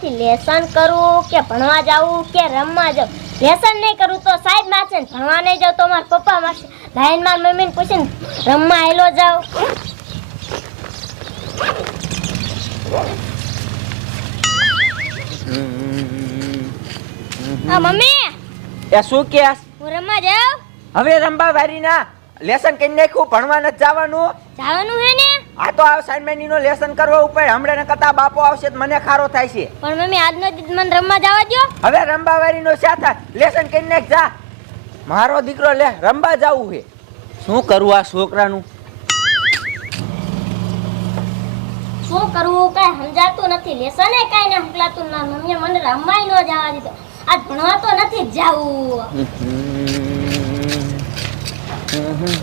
નથી લેસન કરવું કે ભણવા જાવું કે રમવા જાવું લેસન નહીં કરું તો સાહેબ મારશે ભણવા નહીં જાવ તો મારા પપ્પા મારશે. લાઈન માર મમ્મીને પૂછીને રમવા હેલો જાવ આ મમ્મી. એ શું કે હું રમવા જાઉં? હવે રમવા વારી ના લેસન કરી નાખ્યું ભણવા નથી જવાનું. જવાનું હે ને? આ તો અસાઇનમેન્ટ નો લેસન કરવો ઉપર. હમણાં કતા બાપો આવશે તો મને ખારો થાય છે. પણ મમ્મી આજનો દી મને રમવા જવા દ્યો. હવે રંબાવારી નો શા થાય લેસન કરી ને જા. મારો દીકરો લે રમવા જાવું છે શું કરવું આ છોકરાનું? શું કરવું કઈ સમજાતું નથી. લેસન એ કઈ ના હકલાતું ના મમ્મીએ મને રમવાય ન જવા દીધો. આ ભણવા તો નથી જાવું.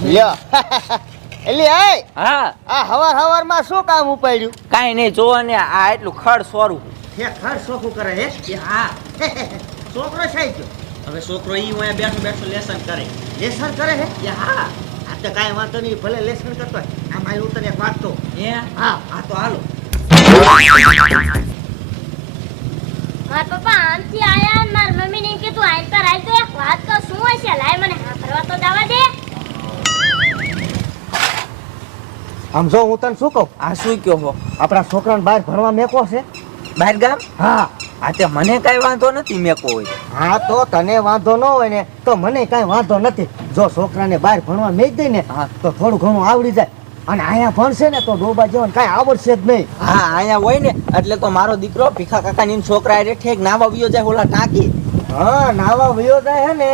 લ્યો. એલી આય હા. આ હવાર હવારમાં શું કામ ઉપાડ્યું? કાંઈ નહીં જોવો ને આ એટલું ખડ સોરું. હે ખડ સોખું કરે હે? હા. છોકરો છે ગયો. હવે છોકરો ઈ હું અહીંયા બેઠો બેઠો લેસન કરે. લેસન કરે હે? એ હા. આ તો કાંઈ વાંધો નહીં ભલે લેસન કરતો હોય. આમ આવ્યું તને એક વાત કહું. એ હા આ તો હાલો. મારા પપ્પા આમથી આયા આમ જો હું તને શું કહું? આ શું કયો હો આપણા છોકરાને બહાર ભણવા મેકો છે. બહાર ગામ? હા. આ તે મને કાંઈ વાંધો નથી મેં કોઈ હા તો તને વાંધો ન હોય ને તો મને કાંઈ વાંધો નથી. જો છોકરાને બહાર ભણવા મેક દઈ ને હા. તો થોડું ઘણું આવડી જાય. અને અહીંયા ભણશે ને તો ડોબા જેવાનું કાંઈ આવડશે જ નહીં. હા અહીંયા હોય ને એટલે તો મારો દીકરો ભીખા કાકાની છોકરા એટલે ઠેક નાવા વિયો જાય ઓલા ટાંકી. હા નાવા વયો જાય હે ને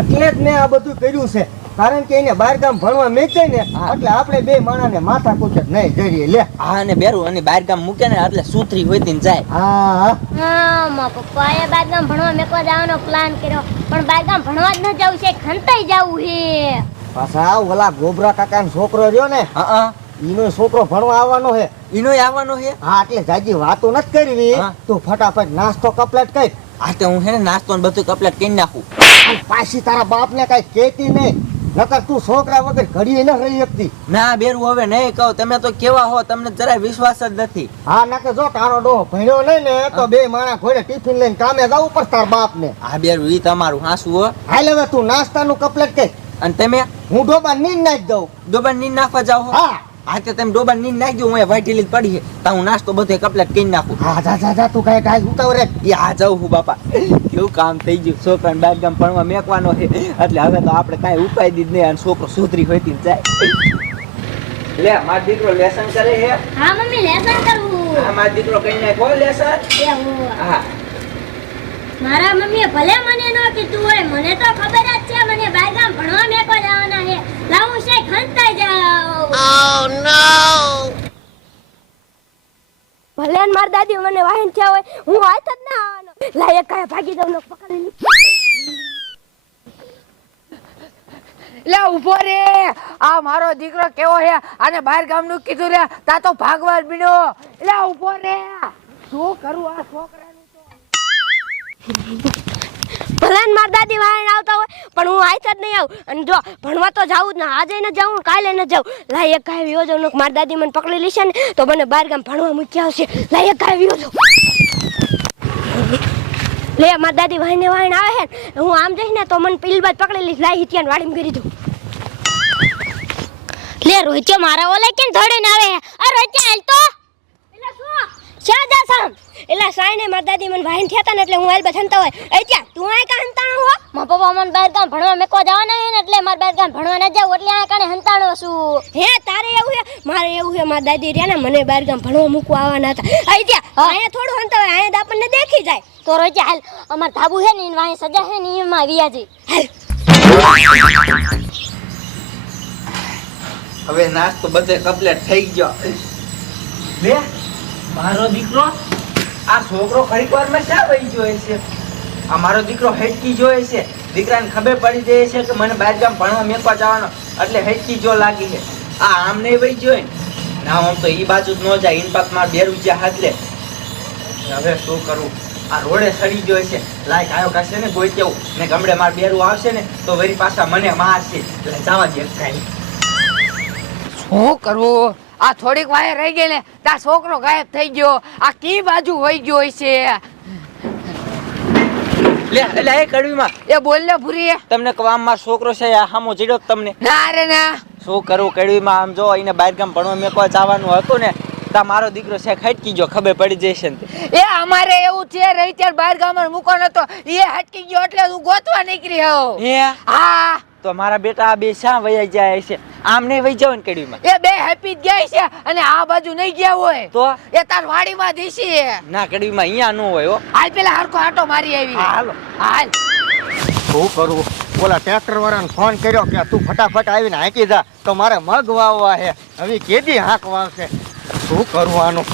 એટલે જ મેં આ બધું કર્યું છે. કારણ કે એને બાર ગામ ભણવા મેક ને એટલે આપણે બે માણાને માથા કૂચે નહીં જરીએ લે. હા અને બેરું અને બાર ગામ મૂકે ને એટલે સુથરી હોય ને જાય. હા હા. પપ્પા એ બાર બારગામ ભણવા મેકવા જવાનો પ્લાન કર્યો. પણ બાર ગામ ભણવા જ ન જવું છે ખંતાઈ જવું હે પાછા ઓલા ગોબરા કાકાનો છોકરો રહ્યો ને હા હા. એનો છોકરો ભણવા આવવાનો છે. ઈનો આવવાનો હે હા એટલે જાજી વાતો નથી કરવી. તું ફટાફટ નાસ્તો કપલેટ કર. આ તો હું હે ને નાસ્તો ને બધું કપલેટ કરી નાખું. પાછી તારા બાપને કઈ કેતી નહીં. નકર તું છોકરા વગર ઘડીએ ન રહી શકતી. ના બેરું હવે નહીં કહું. તમે તો કેવા હો તમને જરાય વિશ્વાસ જ નથી. હા નકર જો તારો ડોહ ભણ્યો નહીં ને તો બે માણા ઘોડે ટિફિન લઈને કામે જવું પડશે તાર બાપ ને હા બેરું ઈ તમારું હાસુ હો. હાલ હવે તું નાસ્તાનું કપલેટ કે. અને તમે? હું ડોબા નીંદ નાખી દઉં. ડોબા નીંદ નાખવા જાવ હો. હા હા તે તમે ડોબા નીંદ નાખજો હું વાઈટીલી પડી છે. તો હું નાસ્તો બધો કપલેટ કરી નાખું. હા જા જા જા તું કાંઈ કાંઈ ઉતાવ રે એ આ જાઉં હું બાપા. કેવું કામ થઈ ગયું? છોકરાને બાર ગામ ભણવા મેકવાનો છે. એટલે હવે તો આપણે કાંઈ ઉપાય દીધ નહીં અને છોકરો સુધરી હોય તી જાય. લે મારો દીકરો લેસન કરે છે હા મમ્મી લેસન કરવું હા માર દીકરો કઈ નાખો લેસન? એ હા. મારા મમ્મીએ ભલે મને ન કીધું હોય મને તો ખબર જ છે મને બારગામ ભણવા મેકવા જવાના છે. લાવું છે ખંતાઈ જાવ ભલે ને મારી દાદી મને વાહન થયા હોય, હું હાથ જ ના આવવાનો લાય કાય ભાગી દઉં પકડી લી. ઊભો રે. આ મારો દીકરો કેવો છે? આને બહાર ગામનું કીધું રે, તા તો ભાગવા બીડ્યો લે ઊભો રે. શું કરું આ છોકરાનું ભલે ને દાદી વાહન આવતા હોય, પણ હું હાથ જ નહીં આવું. અને જો, ભણવા તો જાઉં જ ને, આજે ન જાઉં, કાલે ન જાઉં. લાય એક ગાય વિયો જાઉં મારી દાદી મને પકડી લેશે ને, તો મને બાર ગામ ભણવા મૂકી આવશે. લાય એક ગાય વિયો લે, માર દાદી વાહીને વાહીને આવે છે હું આમ જઈશ ને, તો મને પેલી બાદ પકડી લઈશ. લાય, હિત્યાન વાડીમાં કરી દઉં. લે, રોહિત્યો, મારા ઓલે કેમ ધડે ને આવે હે? રોહિત્યા હાલ તો એટલે શું શા જા સામ એટલે સાઈ ને મારા દાદી મને ભાઈ થયા તા ને એટલે હું હાલ બધા હોય. એ ત્યાં તું આ કાં હંતાણો હો? મારા પપ્પા મને બાર ગામ ભણવા મેકો જવાના હે ને એટલે મારા બાર ગામ ભણવા ન જાવ એટલે આ કાણે હંતાણો છું. હે તારે એવું હે? મારે એવું હે મારા દાદી રહ્યા ને મને બાર ગામ ભણવા મૂકવા આવવાના હતા. ત્યાં અહીંયા થોડું હંતા હોય અહીંયા આપણને દેખી જાય. તો રોજ હાલ અમાર ધાબુ હે ને વાહી સજા હે ને એમાં વિયાજી હાલ. હવે નાસ્તો બધે કમ્પ્લીટ થઈ ગયો. બે? મારો દીકરો? આ છોકરો ઘડીક વારમાં શા વહી જોયે છે આ મારો દીકરો હેટકી જોઈએ છે દીકરાને ખબર પડી જાય છે કે મને બહાર ગામ ભણવા મેકવા જવાનો. એટલે હેટકી જો લાગી છે. આ આમ નહીં વહી જોઈ ને, આમ તો એ બાજુ જ ન જાય. ઇન પાક મારા બે રૂપિયા હાથ લે. હવે શું કરું? આ રોડે સડી ગયો છે લાયક આવ્યો કાશે ને કોઈ કેવું? ને ગમડે માર બેરું આવશે ને તો વરી પાછા મને મારશે. એટલે જવા દે, કાંઈ. શું કરવું આ થોડીક વાય રહી ગઈ ને તાર છોકરો ગાયબ થઈ ગયો. આ કી બાજુ વહી ગયો હોય છે? લે એટલે એ કડવીમાં. એ બોલ ને ભૂરી તમને કવામ છોકરો છે આ હામો ચીડ્યો તમને. ના રે ના. શું કરવું કડવીમાં? આમ જો એને બહાર ગામ ભણવા મેકવા જવાનું હતું ને તા મારો દીકરો છે ખટકી ગયો ખબર પડી જશે એ અમારે એવું છે રહી ત્યારે બહાર મૂકો નતો એ હટકી ગયો એટલે હું ગોતવા નીકળી હે? હા. તો મારા બેટા આ બે શા વયા જાય છે? આમ નહીં વહી જાવ ને કડવીમાં એ બે હેપી ગયા છે અને આ બાજુ નહીં ગયા હોય. તો? એ તાર વાડીમાં દેશી ના કડવીમાં અહીંયા ન હોય હો. હાલ પેલા હરકો આટો મારી આવી. હાલો. હાલ. શું કરવું ઓલા ટ્રેક્ટર વાળાને ફોન કર્યો કે તું ફટાફટ આવીને હાંકી જા. તો મારે મગ વાવવા છે. હવે કેદી હાંક વાવશે? શું કરવાનું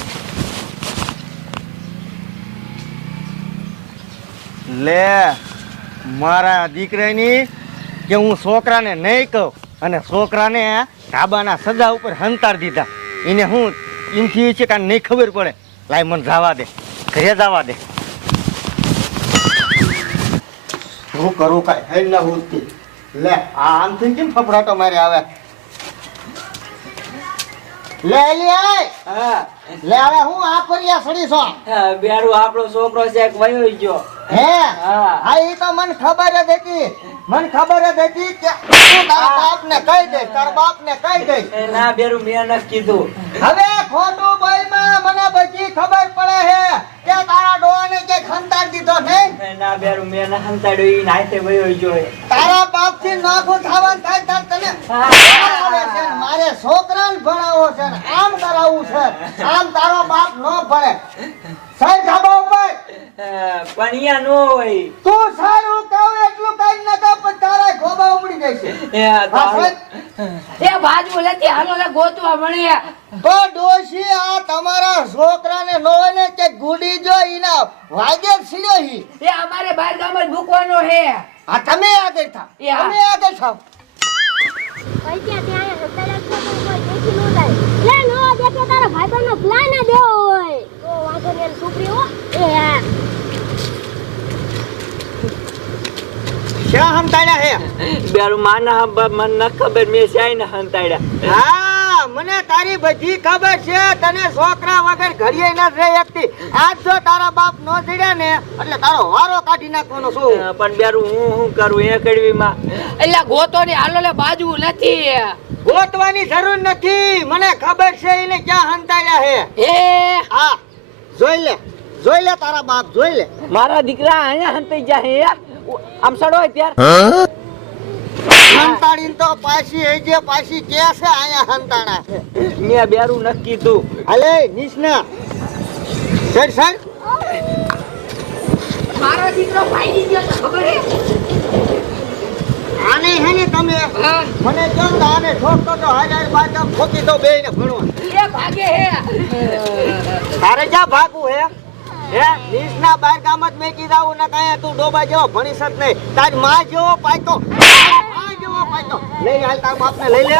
લે મારા દીકરાની કે હું છોકરાને નહીં કહું. અને છોકરાને ધાબાના સજા ઉપર હંતાર દીધા. એને હું એમથી છે કે નહીં ખબર પડે. લાય મને જવા દે. ઘરે જવા દે. હું કરું કાંઈ? હેલ ના ઉઠતી લે, આ આમથી કેમ ફફડાટો મારે આવે. લે એલી હા. લે હવે હું આ પરિયા સડી છો? બેરું આપણો છોકરો છે એક વયો ગયો. હે? હા. હા એ તો મને ખબર જ હતી. મને ખબર જ હતી કે તું તારા બાપ ને કહી તારા બાપ ને કહી ના બેરું મેં નથી કીધું. હવે ખોટું બોલમાં મને બધી ખબર પડે હે કે તારા ડોહાને કે ખંતાર દીધો નહીં? ના બેરું મેં ના ઈ વયો ગયો. તારા બાપથી નાખું થવાનું થાય તાર તને ભણાવે છે મારે છોકરાને ભણાવવો છે આમ કરાવવું છે. આમ તારો બાપ ન ભણે. સાહેબ ધાબા ઉપર. નો હોય. તું સારું કહું એટલું કઈ ન કહું પણ તારા ખોબા ઉમડી જાય છે. એ. બાજુ લેતી હાલો ને ગોતવા મળીએ. તો ડોશી આ તમારા છોકરાને નો ને કે ગુડી જો ઈના વાગે સીડ્યો હી. એ અમારે બહાર ગામ જ મૂકવાનો હે. આ તમે આગળ થાવ. એ હા. તમે આગળ થાવ. ત્યાં કોઈ દેખી ન જાય લે નો દેખે તારા ભાઈબંધનો પ્લાન જ હોય. તો વાંધો નહીં છોકરી હો. એ હા. શ્યાં હંતાડ્યા હે? બેરું માના હંબા મન ન ખબર મેં શાય ને હંતાડ્યા. હા મને તારી બધી ખબર છે. તને છોકરા વગર ઘડીએ ન રહી શકતી આજ જો તારા બાપ નો જીડ્યા ને એટલે તારો વારો કાઢી નાખવાનો શું અ, પણ બેરું હું શું કરું? એ કડવીમાં. એટલે ગોતો ને હાલો બાજુ નથી. ગોતવાની જરૂર નથી. મને ખબર છે એને ક્યાં હંતાયા હે. એ હા જોઈ લે જોઈ લે તારા બાપ જોઈ લે. મારા દીકરા અહીંયા હંતાઈ જાય યાર. આમ સડો ત્યાર? હંતાડીને તો પાછી એ જે પાછી કે છે આયા હંતાણા છે. મેં બેરું નક્કી કીધું અલે નિષ્ણા સર સર મારો દીકરો ભાઈ ગયો તો ખબર આને હે ને તમે? મને કહો તો આને ઠોકતો તો હાજર બાદ ફોકી દો બેયને ભણવા. એ ભાગે હે. તારે ક્યાં ભાગવું હે? હે? નિષ્ણા બાર કામ જ મેં કીધા ને કાંઈ તું ડોબા જેવો ભણીશ જ નહીં. તારમાં જેવો પાયતો માં જેવો પાયતો લઈ હાલ તાર બાપને લઈ લે.